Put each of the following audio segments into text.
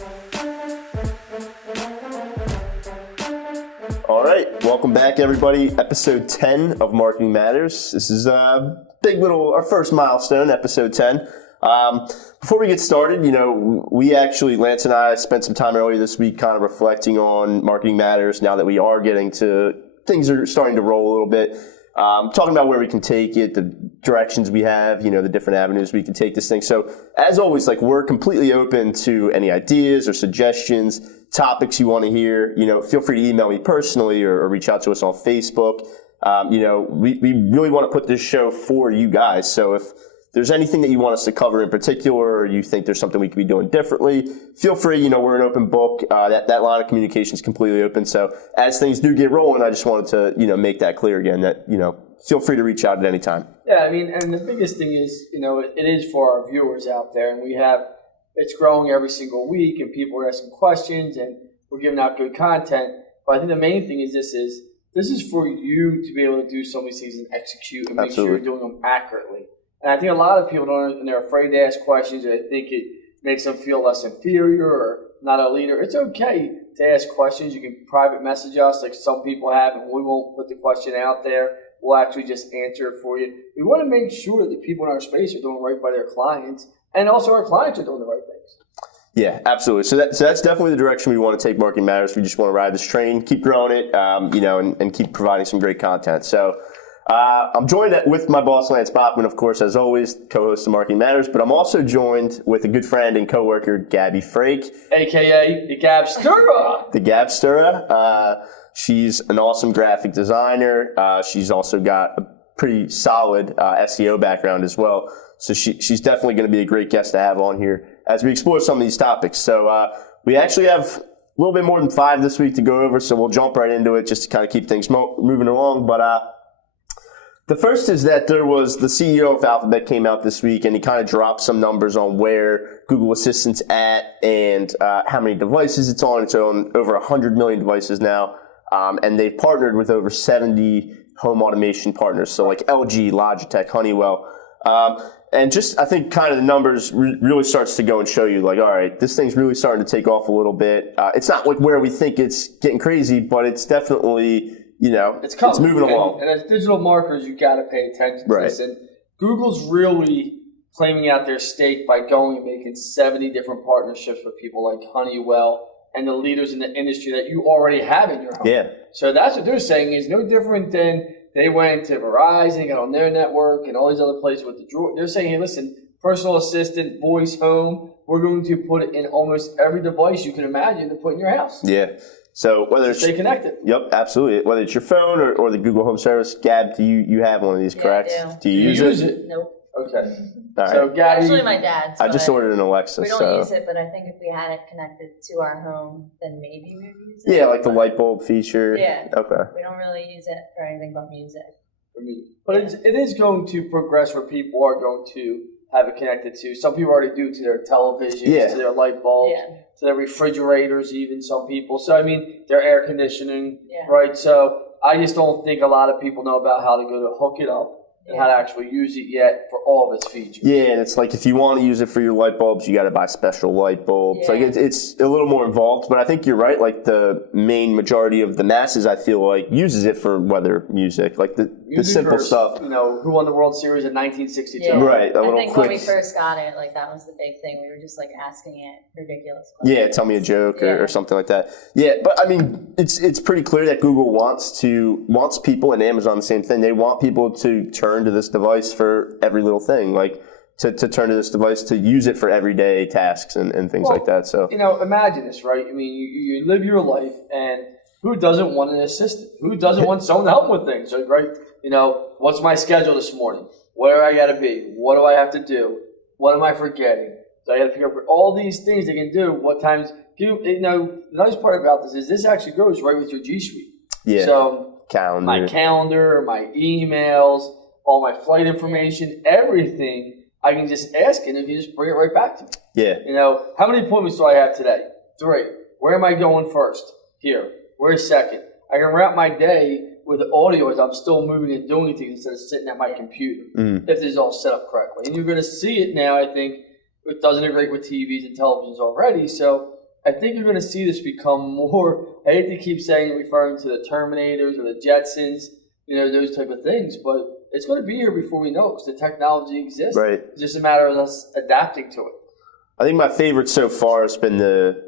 All right, welcome back, everybody. Episode 10 of Marketing Matters. This is a our first milestone, episode 10. Before we get started, Lance and I spent some time earlier this week kind of reflecting on Marketing Matters now that we are things are starting to roll a little bit. Talking about where we can take it, the directions we have, the different avenues we can take this thing. So as always, we're completely open to any ideas or suggestions, topics you want to hear. Feel free to email me personally or reach out to us on Facebook. We really want to put this show for you guys. So if there's anything that you want us to cover in particular, or you think there's something we could be doing differently, feel free. We're an open book. That line of communication is completely open. So as things do get rolling, I just wanted to, make that clear again that, feel free to reach out at any time. Yeah, and the biggest thing is, it is for our viewers out there, and it's growing every single week, and people are asking questions, and we're giving out good content. But I think the main thing is this is for you to be able to do some of these things and execute and make sure you're doing them accurately. And I think a lot of people don't, and they're afraid to ask questions, or they think it makes them feel less inferior or not a leader. It's okay to ask questions. You can private message us like some people have, and we won't put the question out there. We'll actually just answer it for you. We want to make sure that people in our space are doing right by their clients, and also our clients are doing the right things. Yeah, absolutely. So that's definitely the direction we want to take Marketing Matters. We just want to ride this train, keep growing it, and keep providing some great content. So I'm joined with my boss, Lance Bachman, of course, as always, co-host of Marketing Matters, but I'm also joined with a good friend and coworker, Gabby Frake. AKA the Gabstura. The Gabstura. She's an awesome graphic designer. She's also got a pretty solid SEO background as well. So she's definitely going to be a great guest to have on here as we explore some of these topics. So we actually have a little bit more than 5 this week to go over, so we'll jump right into it just to kind of keep things moving along. But the first is that there was the CEO of Alphabet came out this week, and he kind of dropped some numbers on where Google Assistant's at and how many devices it's on. It's on over 100 million devices now, and they've partnered with over 70 home automation partners, so like LG, Logitech, Honeywell. And just, I think kind of the numbers really starts to go and show you, all right, this thing's really starting to take off a little bit. It's not where we think it's getting crazy, but it's definitely, it's moving along. And as digital marketers, you got to pay attention to this. And Google's really claiming out their stake by going and making 70 different partnerships with people like Honeywell and the leaders in the industry that you already have in your home. Yeah. So that's what they're saying is no different than they went to Verizon, got on their network, and all these other places with the drawer. They're saying, hey, listen, personal assistant, voice, home, we're going to put it in almost every device you can imagine to put in your house. Yeah. So whether stay connected. Yep, absolutely. Whether it's your phone or the Google Home Service, Gab, do you have one of these, correct? I do. Do you use it? Nope. Okay. All right. So Gabby, actually my dad's. I just ordered an Alexa. We don't use it, but I think if we had it connected to our home, then maybe we would use it. Yeah, like the light bulb feature. Yeah. Okay. We don't really use it for anything but music. But it is going to progress where people are going to have it connected to. Some people already do to their televisions, to their light bulbs, to their refrigerators even, some people. So, their air conditioning, right? So I just don't think a lot of people know about how to go to hook it up and how to actually use it yet for all of its features. Yeah, and it's like if you want to use it for your light bulbs, you got to buy special light bulbs. Yeah. It's a little more involved, but I think you're right. The main majority of the masses, I feel uses it for weather music, the simple stuff. Who won the World Series in 1962? Yeah. Right. I think when we first got it, that was the big thing. We were just asking it ridiculous questions. Yeah, tell me a joke or something like that. Yeah, but it's pretty clear that Google wants people, and Amazon the same thing. They want people to turn to this device for every little thing, to turn to this device to use it for everyday tasks and things like that. So imagine this, right? You live your life, and who doesn't want an assistant? Who doesn't want someone to help with things, right? What's my schedule this morning? Where I got to be? What do I have to do? What am I forgetting? So I got to pick up all these things they can do. What times? The nice part about this is this actually goes right with your G Suite. Yeah. So calendar. My calendar, my emails, all my flight information, everything, I can just ask it and you just bring it right back to me. Yeah. How many appointments do I have today? 3. Where am I going first? Here. Where's second? I can wrap my day with the audio as I'm still moving and doing things instead of sitting at my computer, if this is all set up correctly. And you're going to see it now, I think. It does integrate with TVs and televisions already, so I think you're going to see this become more. I hate to keep saying referring to the Terminators or the Jetsons, those type of things, but it's going to be here before we know it because the technology exists. Right. It's just a matter of us adapting to it. I think my favorite so far has been the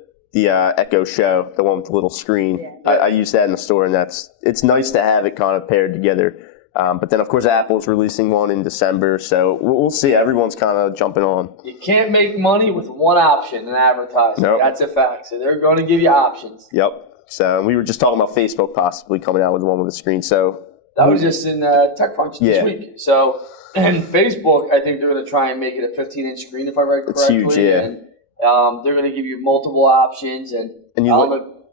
Echo Show, the one with the little screen. Yeah. I use that in the store, and it's nice to have it kind of paired together. But then, of course, Apple's releasing one in December, so we'll see. Everyone's kind of jumping on. You can't make money with one option in advertising. Nope. That's a fact. So they're going to give you options. Yep. So we were just talking about Facebook possibly coming out with one with a screen. So that was just in TechCrunch this week. So, and Facebook, I think they're going to try and make it a 15-inch screen, if I read correctly. It's huge, yeah. And they're going to give you multiple options. And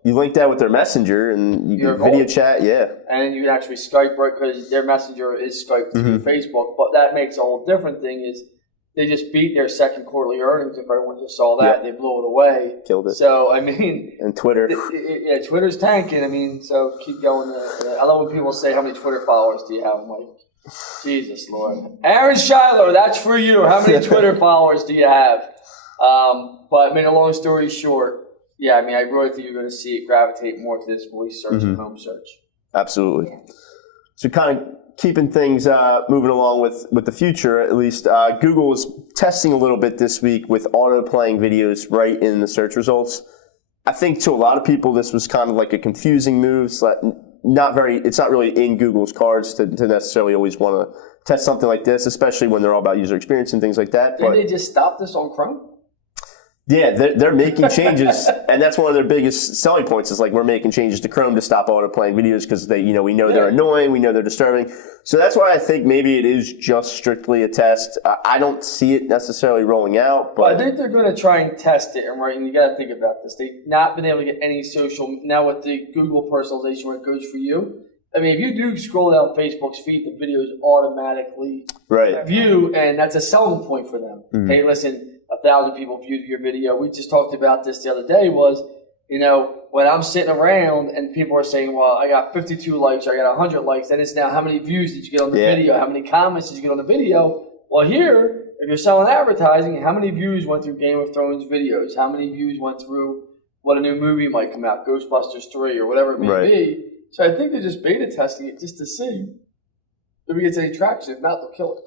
you link that with their Messenger, and you can video chat, and you can actually Skype, right, because their Messenger is Skype through Facebook. But that makes a whole different thing is they just beat their second quarterly earnings. If everyone just saw that, they blew it away. Killed it. So, I mean... And Twitter. Twitter's tanking. I mean, so keep going. I love when people say, how many Twitter followers do you have? I'm like, Jesus, Lord. Aaron Shiloh, that's for you. How many Twitter followers do you have? But, I mean, a long story short, I mean, I really think you're going to see it gravitate more to this voice search and home search. Absolutely. So kind of keeping things moving along with the future, at least, Google is testing a little bit this week with auto-playing videos right in the search results. I think to a lot of people, this was kind of like a confusing move. It's not really in Google's cards to necessarily always want to test something like this, especially when they're all about user experience and things like that. Did they just stop this on Chrome? Yeah, they're making changes, and that's one of their biggest selling points is like we're making changes to Chrome to stop auto-playing videos because we know they're annoying, we know they're disturbing. So that's why I think maybe it is just strictly a test. I don't see it necessarily rolling out, but I think they're going to try and test it, and you got to think about this. They've not been able to get any social now with the Google personalization where it goes for you. I mean, if you do scroll down Facebook's feed, the videos automatically view, and that's a selling point for them. Mm-hmm. Hey, listen. 1,000 people viewed your video. We just talked about this the other day was, when I'm sitting around and people are saying, well, I got 52 likes, or I got 100 likes, then it's now how many views did you get on the video? How many comments did you get on the video? Well, here, if you're selling advertising, how many views went through Game of Thrones videos? How many views went through what a new movie might come out, Ghostbusters 3 or whatever it may be? So I think they're just beta testing it just to see if it gets any traction. If not, they'll kill it.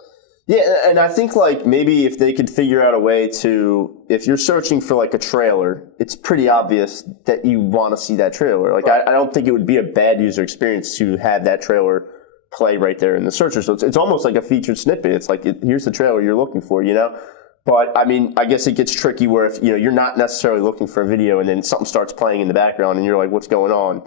Yeah, and I think maybe if they could figure out a way to, if you're searching for a trailer, it's pretty obvious that you want to see that trailer. I don't think it would be a bad user experience to have that trailer play right there in the search results. It's almost like a featured snippet. It's here's the trailer you're looking for, But I mean, I guess it gets tricky where if you're not necessarily looking for a video and then something starts playing in the background and you're like, what's going on?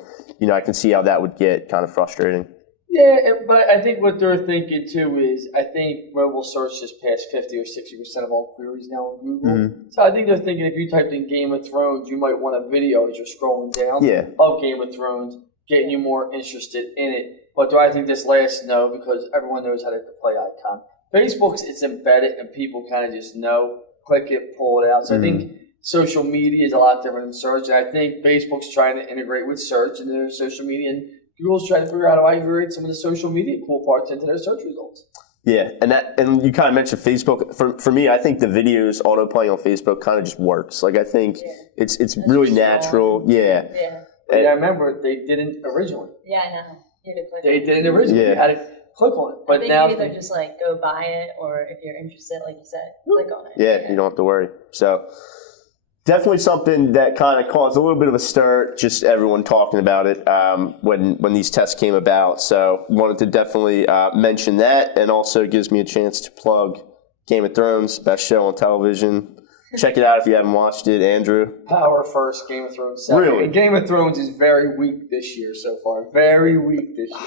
I can see how that would get kind of frustrating. Yeah, but I think what they're thinking too is I think mobile search just passed 50 or 60% of all queries now on Google. Mm-hmm. So I think they're thinking if you typed in Game of Thrones, you might want a video as you're scrolling down of Game of Thrones, getting you more interested in it. But do I think this lasts? No, because everyone knows how to hit the play icon. Facebook's, it's embedded and people kind of just know, click it, pull it out. So I think social media is a lot different than search. And I think Facebook's trying to integrate with search and their social media, and Google's trying to figure out how to integrate some of the social media cool parts into their search results. Yeah, and you kind of mentioned Facebook. For me, I think the videos auto-playing on Facebook kind of just works. I think it's really natural. Yeah. I remember they didn't originally. Yeah, I know. You had to click they didn't originally. Yeah. You had to click on it. But I think now you either just go buy it, or if you're interested, like you said, click on it. Yeah, you don't have to worry. So definitely something that kind of caused a little bit of a stir, just everyone talking about it when these tests came about. So wanted to definitely mention that, and also gives me a chance to plug Game of Thrones, best show on television. Check it out if you haven't watched it, Andrew. Power first, Game of Thrones second. Really? And Game of Thrones is very weak this year so far. Very weak this year.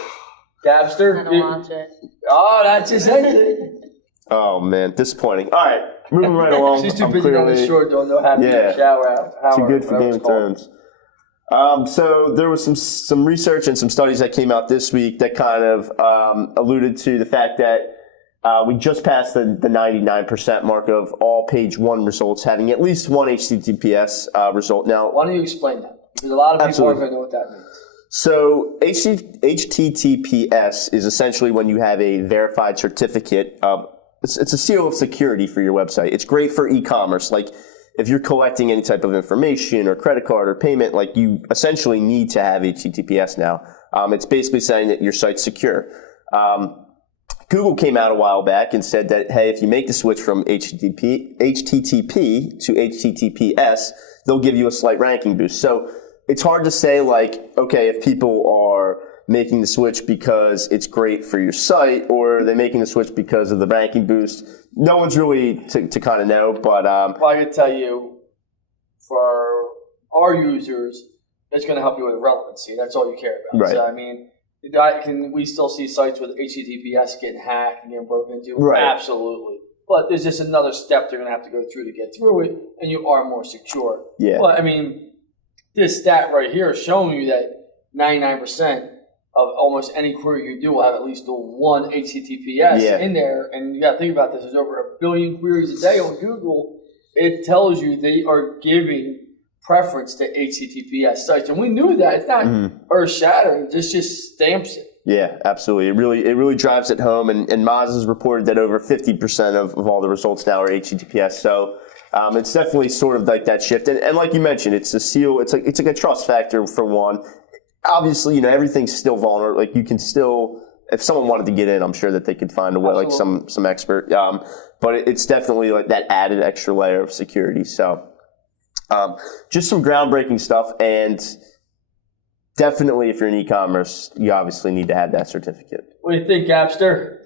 Gabster? I don't watch it. Oh, that's just it. Oh, man. Disappointing. All right. Moving right along. She's too busy down the shore doing no happy shower out. Too good for Game of Thrones. So there was some research and some studies that came out this week that kind of alluded to the fact that we just passed the 99% mark of all page one results having at least one HTTPS result. Now, why don't you explain that? Because a lot of people aren't going to know what that means. So HTTPS is essentially when you have a verified certificate of, it's a seal of security for your website. It's great for e-commerce. if you're collecting any type of information or credit card or payment, like you essentially need to have HTTPS now. It's basically saying that your site's secure. Google came out a while back and said that, hey, if you make the switch from HTTP to HTTPS, they'll give you a slight ranking boost. So it's hard to say, like, okay, if people are making the switch because it's great for your site, or are they making the switch because of the ranking boost? No one's really to kind of know, but... well, I can tell you, for our users, it's going to help you with relevancy. That's all you care about. Right. So, I mean, we still see sites with HTTPS getting hacked and getting broken into? Right. Absolutely. But there's just another step they're going to have to go through to get through it, and you are more secure. Yeah. But, I mean, this stat right here is showing you that 99% of almost any query you do will have at least one HTTPS in there. And you got to think about this. There's over 1 billion queries a day on Google. It tells you they are giving preference to HTTPS sites. And we knew that. It's not earth-shattering. This just stamps it. Yeah, absolutely. It really drives it home. And Moz has reported that over 50% of all the results now are HTTPS. So it's definitely sort of like that shift. And like you mentioned, it's a seal. It's like a trust factor for one. Obviously, you know, everything's still vulnerable. Like you can still, if someone wanted to get in, I'm sure that they could find a way, Absolutely. like some expert. But it's definitely like that added extra layer of security. So just some groundbreaking stuff. And definitely, if you're in e-commerce, you obviously need to have that certificate. What do you think, Gapster?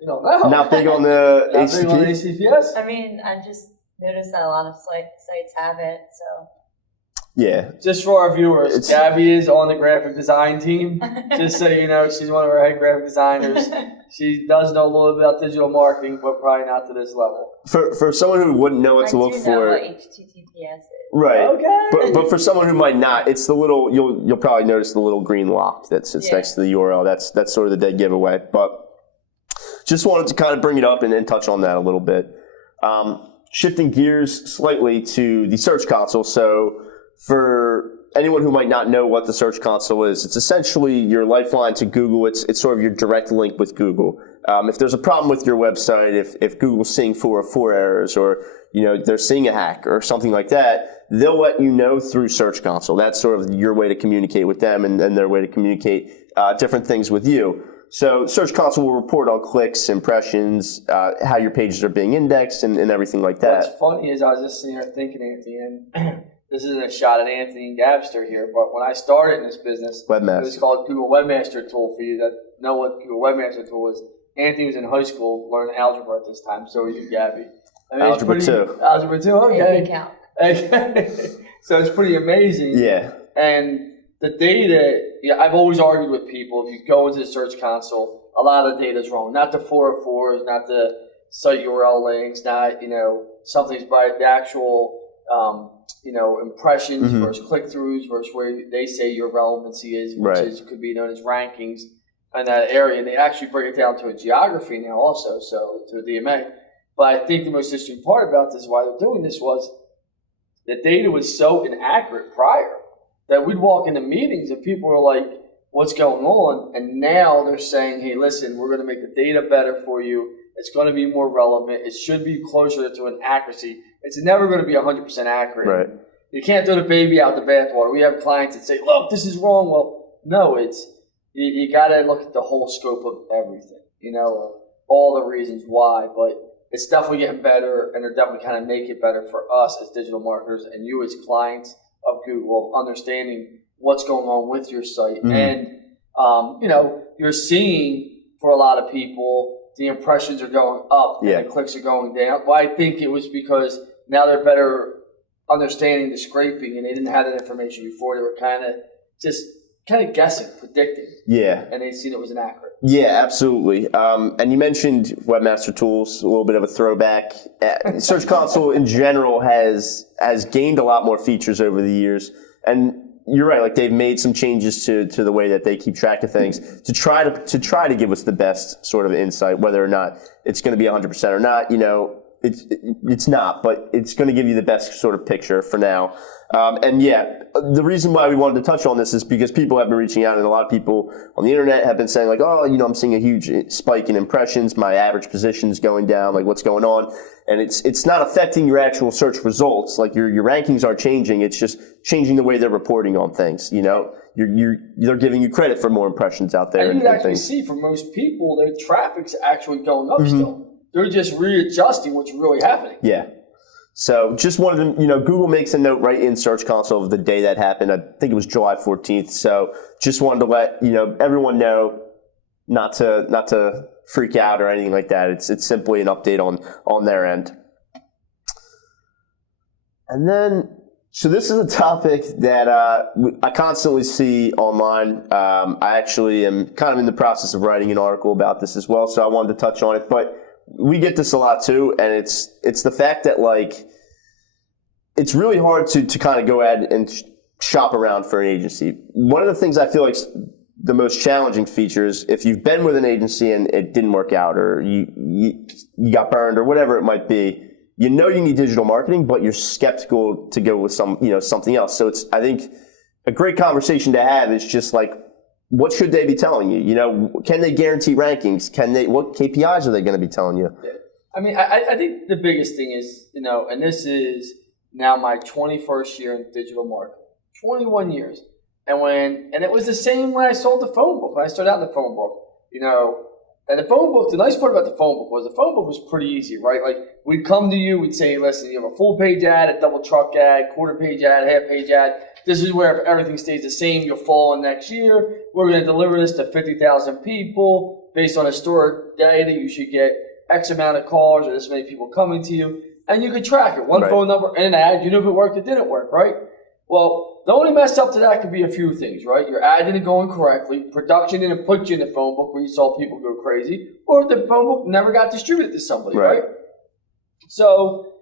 You don't know. Not big on the Not big on HTTP? HTTPS? I mean, I just noticed that a lot of sites have it, so. Yeah. Just for our viewers, Gabby is on the graphic design team. Just so you know, she's one of our head graphic designers. She does know a little bit about digital marketing, but probably not to this level. For someone who wouldn't know what to look I do for, know what HTTPS is. right? Okay. But for someone who might not, it's the little you'll probably notice the little green lock that sits next to the URL. That's sort of the dead giveaway. But just wanted to kind of bring it up and touch on that a little bit. Shifting gears slightly to the Search Console. So for anyone who might not know what the Search Console is, it's essentially your lifeline to Google. It's sort of your direct link with Google. If there's a problem with your website, if Google's seeing 404 errors, or you know they're seeing a hack or something like that, they'll let you know through Search Console. That's sort of your way to communicate with them, and their way to communicate different things with you. So Search Console will report on clicks, impressions, how your pages are being indexed, and everything like that. What's funny is I was just sitting here thinking, Anthony, and this isn't a shot at Anthony and Gabster here, but when I started in this business, Webmaster. it was called Google Webmaster Tool. For you that know what Google Webmaster Tool was, Anthony was in high school learning algebra at this time, so were you, Gabby. I mean, Algebra 2. Algebra 2, okay. They count. So it's pretty amazing. Yeah. And the data, I've always argued with people, if you go into the Search Console, a lot of the data is wrong. Not the 404s, not the site URL links, not, something's by the actual, impressions versus click-throughs versus where they say your relevancy is, which could be known as rankings in that area. And they actually break it down to a geography now also, so to a DMA. But I think the most interesting part about this, why they're doing this, was the data was so inaccurate prior that we'd walk into meetings and people were like, what's going on? And now they're saying, hey, listen, we're going to make the data better for you. It's going to be more relevant. It should be closer to an accuracy. It's never going to be 100% accurate. Right. You can't throw the baby out the bathwater. We have clients that say, look, this is wrong. Well, no, you got to look at the whole scope of everything, all the reasons why. But it's definitely getting better, and they're definitely kind of make it better for us as digital marketers and you as clients of Google, understanding what's going on with your site. And, you're seeing for a lot of people, the impressions are going up and the clicks are going down. Well, I think it was because now they're better understanding the scraping, and they didn't have that information before. They were kind of guessing, predicting. Yeah. And they seen it was inaccurate. Yeah, absolutely. And you mentioned Webmaster Tools, a little bit of a throwback. Search Console in general has gained a lot more features over the years. And you're right, like they've made some changes to the way that they keep track of things to try to give us the best sort of insight, whether or not it's going to be 100% or not. It's not, but it's going to give you the best sort of picture for now. The reason why we wanted to touch on this is because people have been reaching out, and a lot of people on the internet have been saying like, oh, I'm seeing a huge spike in impressions. My average position is going down. Like, what's going on? and it's not affecting your actual search results. Like your rankings are changing. It's just changing the way they're reporting on things. They're giving you credit for more impressions out there. And you actually see for most people, their traffic's actually going up still. They're just readjusting what's really happening. Yeah. So just wanted to, Google makes a note right in Search Console of the day that happened. I think it was July 14th. So just wanted to let, everyone know not to freak out or anything like that. It's simply an update on their end. And then, so this is a topic that I constantly see online. I actually am kind of in the process of writing an article about this as well. So I wanted to touch on it, but we get this a lot too, and it's the fact that it's really hard to kind of go ahead and shop around for an agency. One of the things I feel like the most challenging feature is if you've been with an agency and it didn't work out, or you got burned, or whatever it might be. You need digital marketing, but you're skeptical to go with something else. So I think a great conversation to have is just what should they be telling you? Can they guarantee rankings? What KPIs are they going to be telling you? I mean, I think the biggest thing is, and this is now my 21st year in digital marketing, 21 years. And it was the same when I sold the phone book, when I started out in the phone book, And the phone book, the nice part about the phone book was pretty easy, right? We'd come to you, we'd say, listen, you have a full page ad, a double truck ad, quarter page ad, half page ad. This is where if everything stays the same, you'll fall in next year. We're going to deliver this to 50,000 people. Based on historic data, you should get X amount of calls or this many people coming to you. And you could track it. One right. phone number and an ad. You knew if it worked, it didn't work, right? Well, the only mess up to that could be a few things, right? Your ad didn't go in correctly. Production didn't put you in the phone book where you saw people go crazy. Or the phone book never got distributed to somebody, right? So,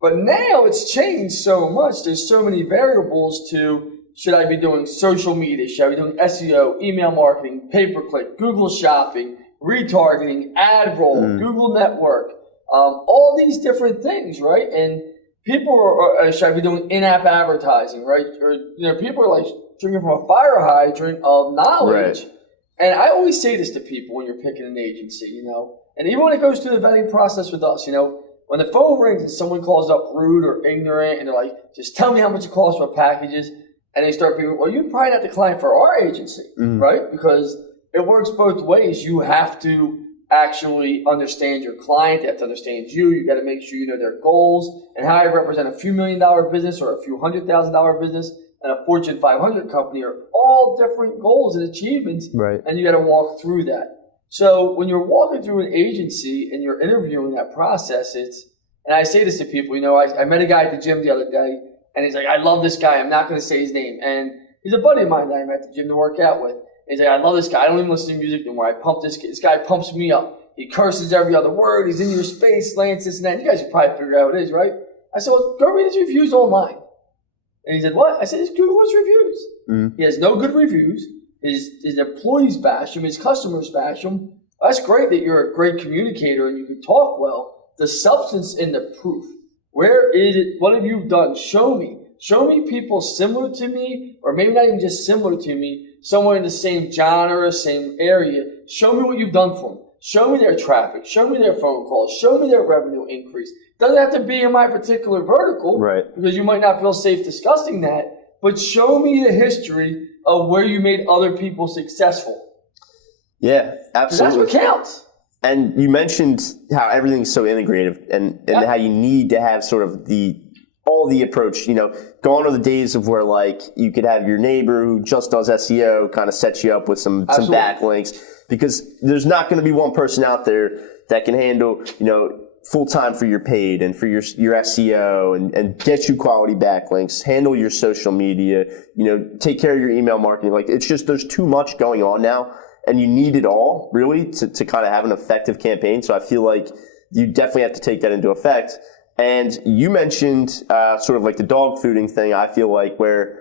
but now it's changed so much. There's so many variables to, should I be doing social media? Should I be doing SEO, email marketing, pay-per-click, Google shopping, retargeting, ad roll, Google network, all these different things, right? And people are should I be doing in-app advertising, right? Or, people are drinking from a fire hydrant of knowledge. Right. And I always say this to people when you're picking an agency, and even when it goes through the vetting process with us, when the phone rings and someone calls up rude or ignorant and they're like, just tell me how much it costs for packages. And they start being, well, you're probably not the client for our agency, right? Because it works both ways. You have to actually understand your client. They have to understand you. You got to make sure you know their goals and how you represent a few $1 million business or a few $100,000 business and a Fortune 500 company are all different goals and achievements. Right. And you got to walk through that. So when you're walking through an agency and you're interviewing that process, and I say this to people, I met a guy at the gym the other day and he's like, I love this guy. I'm not going to say his name. And he's a buddy of mine that I met at the gym to work out with. He's like, I love this guy. I don't even listen to music anymore. I pump this. This guy pumps me up. He curses every other word. He's in your space, slants this and that. You guys can probably figure out what it is, right? I said, well, go read his reviews online. And he said, what? I said, just Google his reviews. He has no good reviews. His employees bash him. His customers bash him. That's great that you're a great communicator and you can talk well. The substance and the proof. Where is it? What have you done? Show me. Show me people similar to me, or maybe not even just similar to me, somewhere in the same genre, same area. Show me what you've done for them. Show me their traffic. Show me their phone calls. Show me their revenue increase. Doesn't have to be in my particular vertical, right? Because you might not feel safe discussing that. But show me the history of where you made other people successful. Yeah, absolutely. That's what counts. And you mentioned how everything's so integrative and how you need to have sort of all the approach, gone are the days of where you could have your neighbor who just does SEO kind of sets you up with some backlinks, because there's not going to be one person out there that can handle, full time for your paid and for your SEO and get you quality backlinks, handle your social media, take care of your email marketing. It's just, there's too much going on now. And you need it all, really, to kind of have an effective campaign. So I feel like you definitely have to take that into effect. And you mentioned sort of the dog fooding thing, I feel like, where,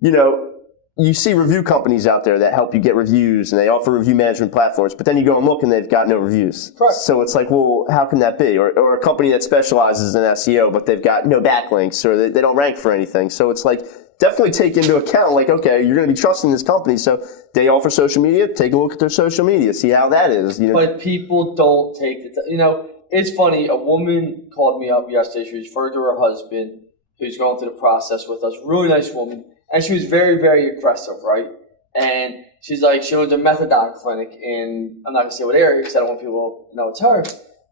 you see review companies out there that help you get reviews and they offer review management platforms, but then you go and look and they've got no reviews. Correct. So it's well, how can that be? Or a company that specializes in SEO, but they've got no backlinks or they don't rank for anything. So it's definitely take into account, okay, you're going to be trusting this company, so they offer social media, take a look at their social media, see how that is. But people don't take the time. it's funny. A woman called me up yesterday. She was referred to her husband, who's going through the process with us. Really nice woman. And she was very, very aggressive, right? And she's like, she owns a methadone clinic in, I'm not going to say what area because I don't want people to know it's her.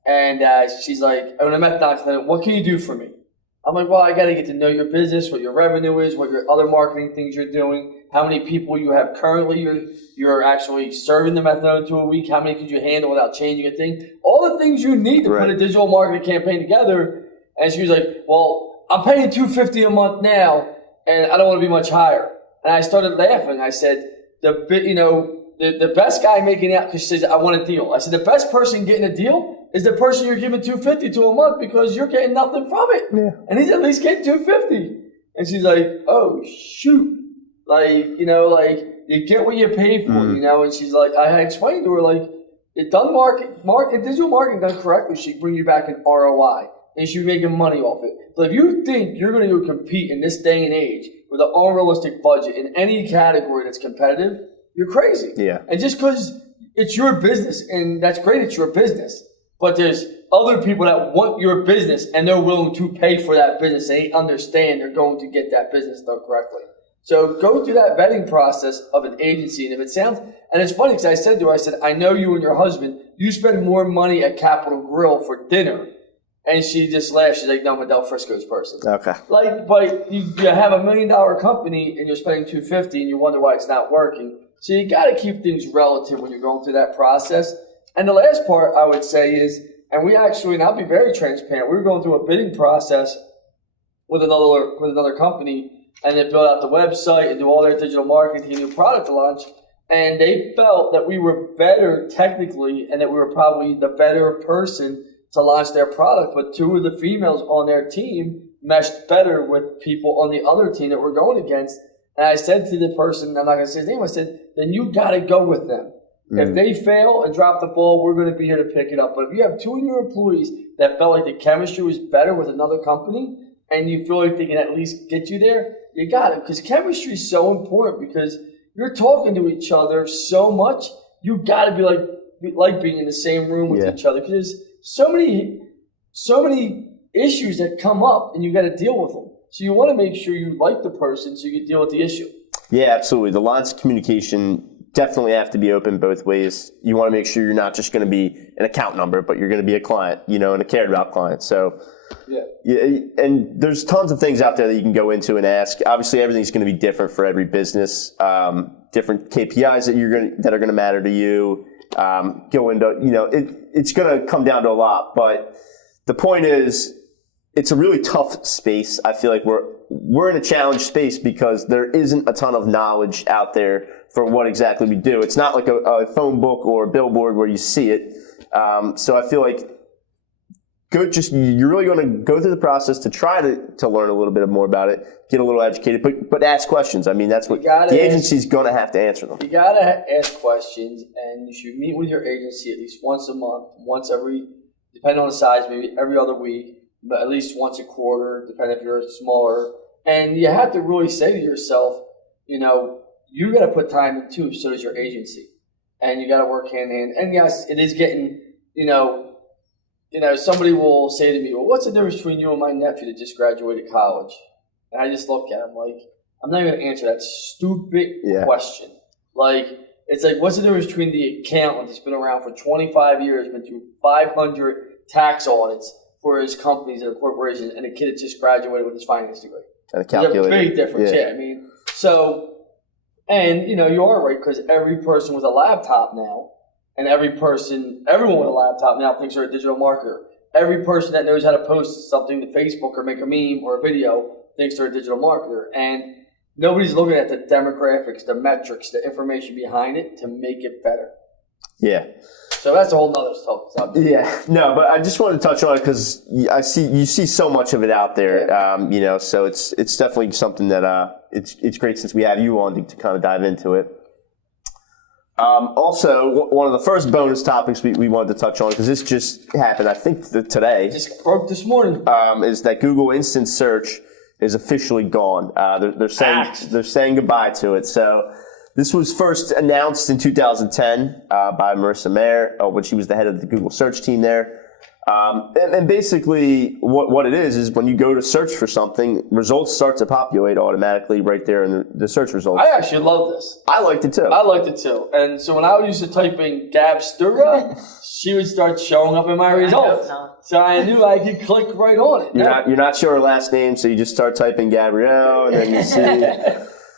And she's like, I own a methadone clinic. What can you do for me? I'm like, well, I got to get to know your business, what your revenue is, what your other marketing things you're doing, how many people you have currently you're actually serving the methadone to a week, how many could you handle without changing a thing, all the things you need to put a digital marketing campaign together. And she was like, well, I'm paying $250 a month now, and I don't want to be much higher. And I started laughing. I said, the best guy making it out, because she says, I want a deal. I said, the best person getting a deal is the person you're giving $250 to a month because you're getting nothing from it. Yeah. And he's at least getting $250. And she's like, oh, shoot. Like, you get what you pay for, And she's like, I explained to her, like, it done digital marketing done correctly should bring you back an ROI. And you should be making money off it. But if you think you're going to go compete in this day and age with an unrealistic budget in any category that's competitive, you're crazy. Yeah. And just because it's your business, and that's great, it's your business, but there's other people that want your business and they're willing to pay for that business. They understand they're going to get that business done correctly. So go through that vetting process of an agency. And if it sounds, and it's funny because I said to her, I know you and your husband, you spend more money at Capitol Grill for dinner. And she just laughed. She's like, no, I'm a Del Frisco's person. Okay. Like, but you have $1 million company and you're spending $250 and you wonder why it's not working. So you got to keep things relative when you're going through that process. And the last part I would say is, and we actually, and I'll be very transparent, we were going through a bidding process with another company, and they built out the website and do all their digital marketing to get a new product to launch. And they felt that we were better technically and that we were probably the better person to launch their product. But two of the females on their team meshed better with people on the other team that we're going against. And I said to the person, I'm not going to say his name, I said, then you got to go with them. If they fail and drop the ball, we're going to be here to pick it up. But if you have two of your employees that felt like the chemistry was better with another company and you feel like they can at least get you there, you got it. Because chemistry is so important because you're talking to each other so much, you got to be like being in the same room with each other. Because there's so many issues that come up and you got to deal with them. So you want to make sure you like the person so you can deal with the issue. Yeah, absolutely. The lines of communication definitely have to be open both ways. You want to make sure you're not just going to be an account number, but you're going to be a client, and a cared about client. So, and there's tons of things out there that you can go into and ask. Obviously, everything's going to be different for every business. Different KPIs that are going to matter to you. Go into, it's going to come down to a lot. But the point is, it's a really tough space. I feel like we're in a challenge space because there isn't a ton of knowledge out there for what exactly we do. It's not like a phone book or a billboard where you see it. So I feel like you're really going to go through the process to try to learn a little bit more about it, get a little educated, but ask questions. I mean, that's what the agency's going to have to answer them. You got to ask questions, and you should meet with your agency at least once a month, depending on the size, maybe every other week, but at least once a quarter, depending if you're smaller. And you have to really say to yourself, you got to put time in too, so does your agency. And you got to work hand in hand. And yes, it is getting, somebody will say to me, well, what's the difference between you and my nephew that just graduated college? And I just look at him like, I'm not going to answer that stupid question. Like, it's like, what's the difference between the accountant that's been around for 25 years, been through 500 tax audits for his companies and corporations, and a kid that just graduated with his finance degree? And a calculator. There's a big difference, I mean, so, and, you are right, because every person with a laptop now, and everyone with a laptop now thinks they're a digital marketer. Every person that knows how to post something to Facebook or make a meme or a video thinks they're a digital marketer. And nobody's looking at the demographics, the metrics, the information behind it to make it better. Yeah. So that's a whole nother subject. Yeah. No, but I just wanted to touch on it because you see so much of it out there. Yeah. So it's definitely something that it's great since we have you on to kind of dive into it. Also, one of the first bonus topics we wanted to touch on, because this just happened, I think today. Just broke this morning. Is that Google Instant Search is officially gone. They're saying goodbye to it. So this was first announced in 2010 by Marissa Mayer, when she was the head of the Google search team there. And basically what it is when you go to search for something, results start to populate automatically right there in the search results. I actually love this. I liked it too. And so when I used to type in Gab Stura, she would start showing up in my results. So I knew I could click right on it. You're not sure her last name, so you just start typing Gabrielle, and then you see.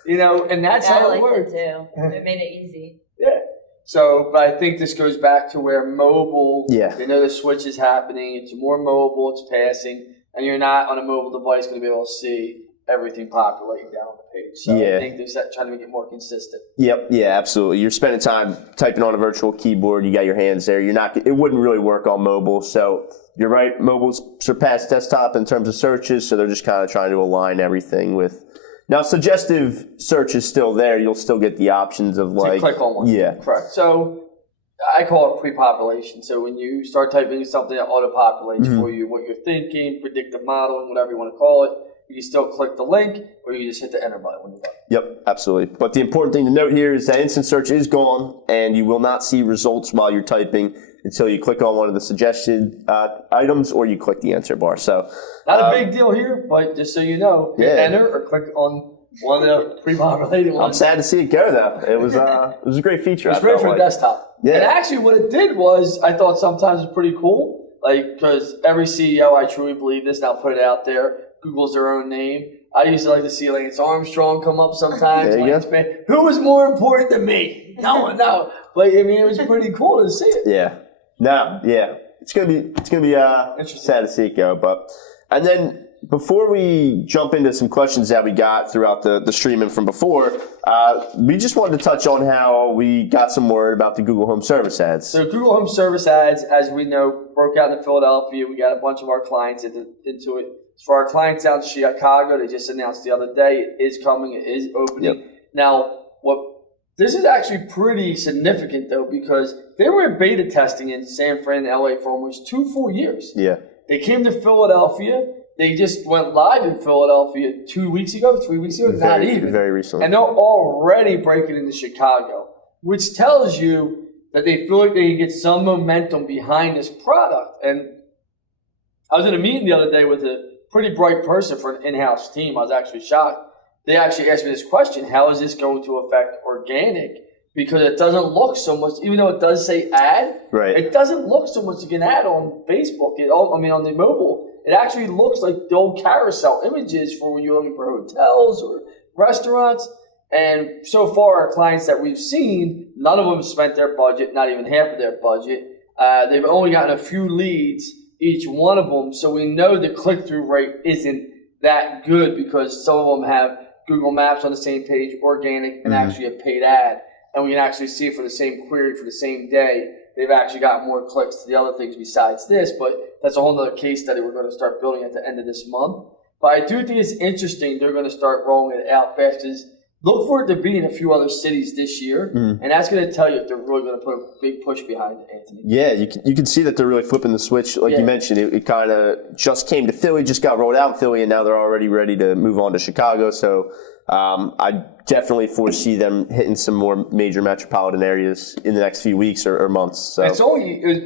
And that's how it works. It too. It made it easy. Yeah. So, but I think this goes back to where mobile, they know the switch is happening, it's more mobile, it's passing, and you're not on a mobile device going to be able to see everything populating down on the page. So I think they're trying to make it more consistent. Yep, yeah, absolutely. You're spending time typing on a virtual keyboard, you got your hands there, it wouldn't really work on mobile, so you're right, mobile's surpassed desktop in terms of searches, so they're just kind of trying to align everything with. Now, suggestive search is still there. You'll still get the options of to click on one. Yeah. Correct. So I call it pre-population. So when you start typing something, it auto-populates for you what you're thinking, predictive modeling, whatever you want to call it. You can still click the link, or you just hit the enter button when you're done. Yep, absolutely. But the important thing to note here is that instant search is gone, and you will not see results while you're typing until you click on one of the suggested items or you click the enter bar. So not a big deal here, but just so you know, hit enter or click on one of the pre-populated ones. I'm sad to see it go, though. It was a great feature. It's great for the desktop. Yeah. And actually what it did was, I thought sometimes it's pretty cool, because every CEO, I truly believe this, and I'll put it out there, Google's their own name. I used to like to see Lance Armstrong come up sometimes. Who was more important than me? No one, no. But I mean, it was pretty cool to see it. Yeah. No, yeah. It's gonna be sad to see it go. And then before we jump into some questions that we got throughout the streaming from before, we just wanted to touch on how we got some word about the Google Home Service ads. So Google Home Service ads, as we know, broke out in Philadelphia. We got a bunch of our clients into it. For our clients out in Chicago, they just announced the other day it is coming, it is opening. Yep. Now, this is actually pretty significant, though, because they were in beta testing in San Fran and LA for almost 2 full years. Yeah. They came to Philadelphia. They just went live in Philadelphia 2 weeks ago, 3 weeks ago, not even. Very recently. And they're already breaking into Chicago, which tells you that they feel like they can get some momentum behind this product. And I was in a meeting the other day with a pretty bright person for an in-house team. I was actually shocked. They actually asked me this question: how is this going to affect organic? Because it doesn't look so much, even though it does say ad, it doesn't look so much like an ad on Facebook. On the mobile, it actually looks like the old carousel images for when you're looking for hotels or restaurants. And so far, our clients that we've seen, none of them spent their budget, not even half of their budget. They've only gotten a few leads, each one of them. So we know the click-through rate isn't that good because some of them have Google Maps on the same page, organic, and actually a paid ad. And we can actually see for the same query for the same day, they've actually got more clicks to the other things besides this. But that's a whole other case study we're going to start building at the end of this month. But I do think it's interesting they're going to start rolling it out fast. Look for it to be in a few other cities this year, and that's going to tell you if they're really going to put a big push behind it, Anthony. Yeah, you can see that they're really flipping the switch. Like you mentioned, it kind of just came to Philly, just got rolled out in Philly, and now they're already ready to move on to Chicago. So I definitely foresee them hitting some more major metropolitan areas in the next few weeks or months. So it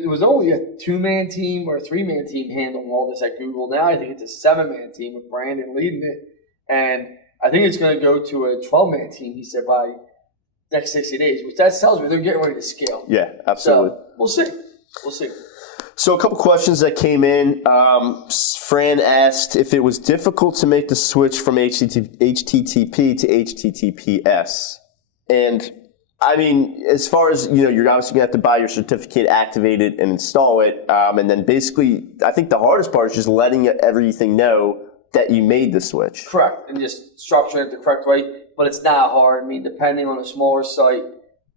was only a 2-man team or a 3-man team handling all this at Google. Now I think it's a 7-man team with Brandon leading it, and I think it's going to go to a 12-man team, he said, by next 60 days, which that tells me they're getting ready to scale. Yeah, absolutely. So we'll see. So a couple questions that came in. Fran asked if it was difficult to make the switch from HTTP to HTTPS. And I mean, as far as, you're obviously going to have to buy your certificate, activate it, and install it. And then basically, I think the hardest part is just letting everything know that you made the switch. Correct, and just structure it the correct way. But it's not hard. I mean, depending on a smaller site,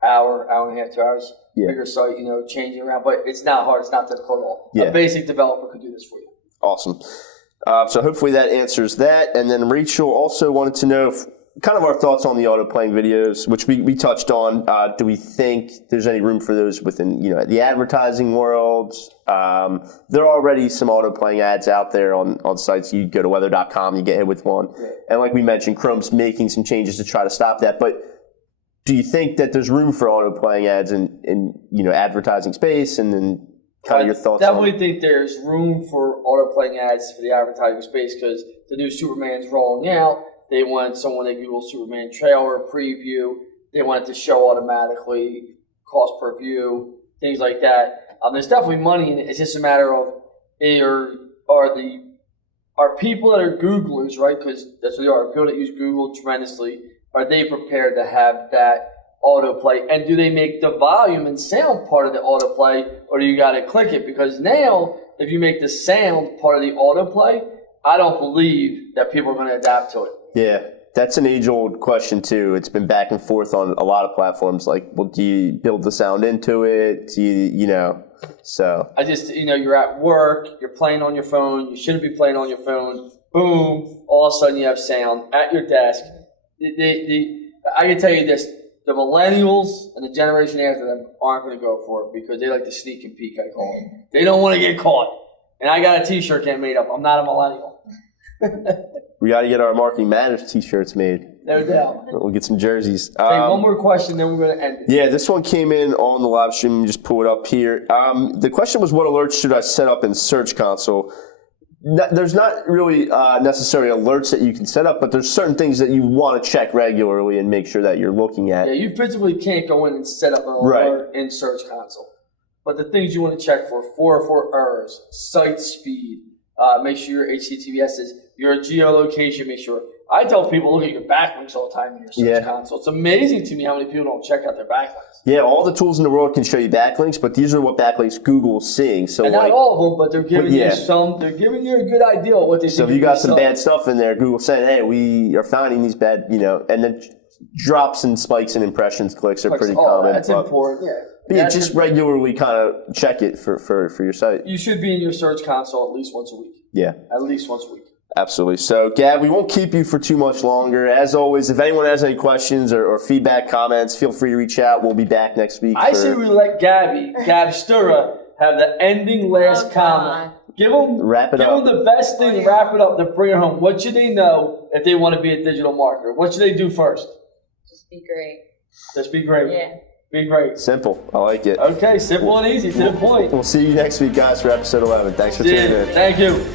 hour and a half, 2 hours. Bigger site, changing around. But it's not hard. It's not difficult at all. A basic developer could do this for you. Awesome. So hopefully that answers that. And then Rachel also wanted to know kind of our thoughts on the autoplaying videos, which we touched on. Do we think there's any room for those within the advertising world? There are already some autoplaying ads out there on sites. You go to weather.com, you get hit with one. And like we mentioned, Chrome's making some changes to try to stop that. But do you think that there's room for autoplaying ads in advertising space? And then kind of your thoughts definitely on? think there's room for auto-playing ads for the advertising space because the new Superman's rolling out. They want someone to Google Superman trailer, preview. They want it to show automatically, cost per view, things like that. There's definitely money in it. It's just a matter of are people that are Googlers, right? Because that's what they are. People that use Google tremendously. Are they prepared to have that autoplay? And do they make the volume and sound part of the autoplay, or do you got to click it? Because now, if you make the sound part of the autoplay, I don't believe that people are going to adapt to it. Yeah, that's an age-old question too. It's been back and forth on a lot of platforms. Like, well, do you build the sound into it? Do you know? So I just, you're at work, you're playing on your phone. You shouldn't be playing on your phone. Boom! All of a sudden, you have sound at your desk. I can tell you this: the millennials and the generation after them aren't going to go for it because they like to sneak and peek. I call it. They don't want to get caught. And I got a T-shirt getting made up. I'm not a millennial. we got to get our Marketing Matters T-shirts made. No doubt. We'll get some jerseys. Take one more question, then we're going to end it. Yeah, this one came in on the live stream. Just pull it up here. The question was, what alerts should I set up in Search Console? There's not really necessarily alerts that you can set up, but there's certain things that you want to check regularly and make sure that you're looking at. Yeah, you physically can't go in and set up an alert in Search Console. But the things you want to check for 404 errors, site speed, make sure your HTTPS is your geolocation, make sure. I tell people, look at your backlinks all the time in your Search Console. It's amazing to me how many people don't check out their backlinks. Yeah, all the tools in the world can show you backlinks, but these are what backlinks Google's seeing. So, and not all of them, but they're giving you some. They're giving you a good idea of what they. So if you got some bad stuff in there, Google's saying, "Hey, we are finding these bad," and then drops and spikes in impressions, clicks are pretty common. That's important. Yeah. But yeah, just regularly kind of check it for your site. You should be in your Search Console at least once a week. Yeah. At least once a week. Absolutely. So, Gab, we won't keep you for too much longer. As always, if anyone has any questions or feedback, comments, feel free to reach out. We'll be back next week. I say we let Gab Stura, have the ending last comment. Give them the best thing, wrap it up to bring it home. What should they know if they want to be a digital marketer? What should they do first? Just be great. Just be great. Yeah. Be great. Simple. I like it. Okay, simple and easy, to the point. We'll see you next week, guys, for episode 11. Thanks for tuning in. Thank you.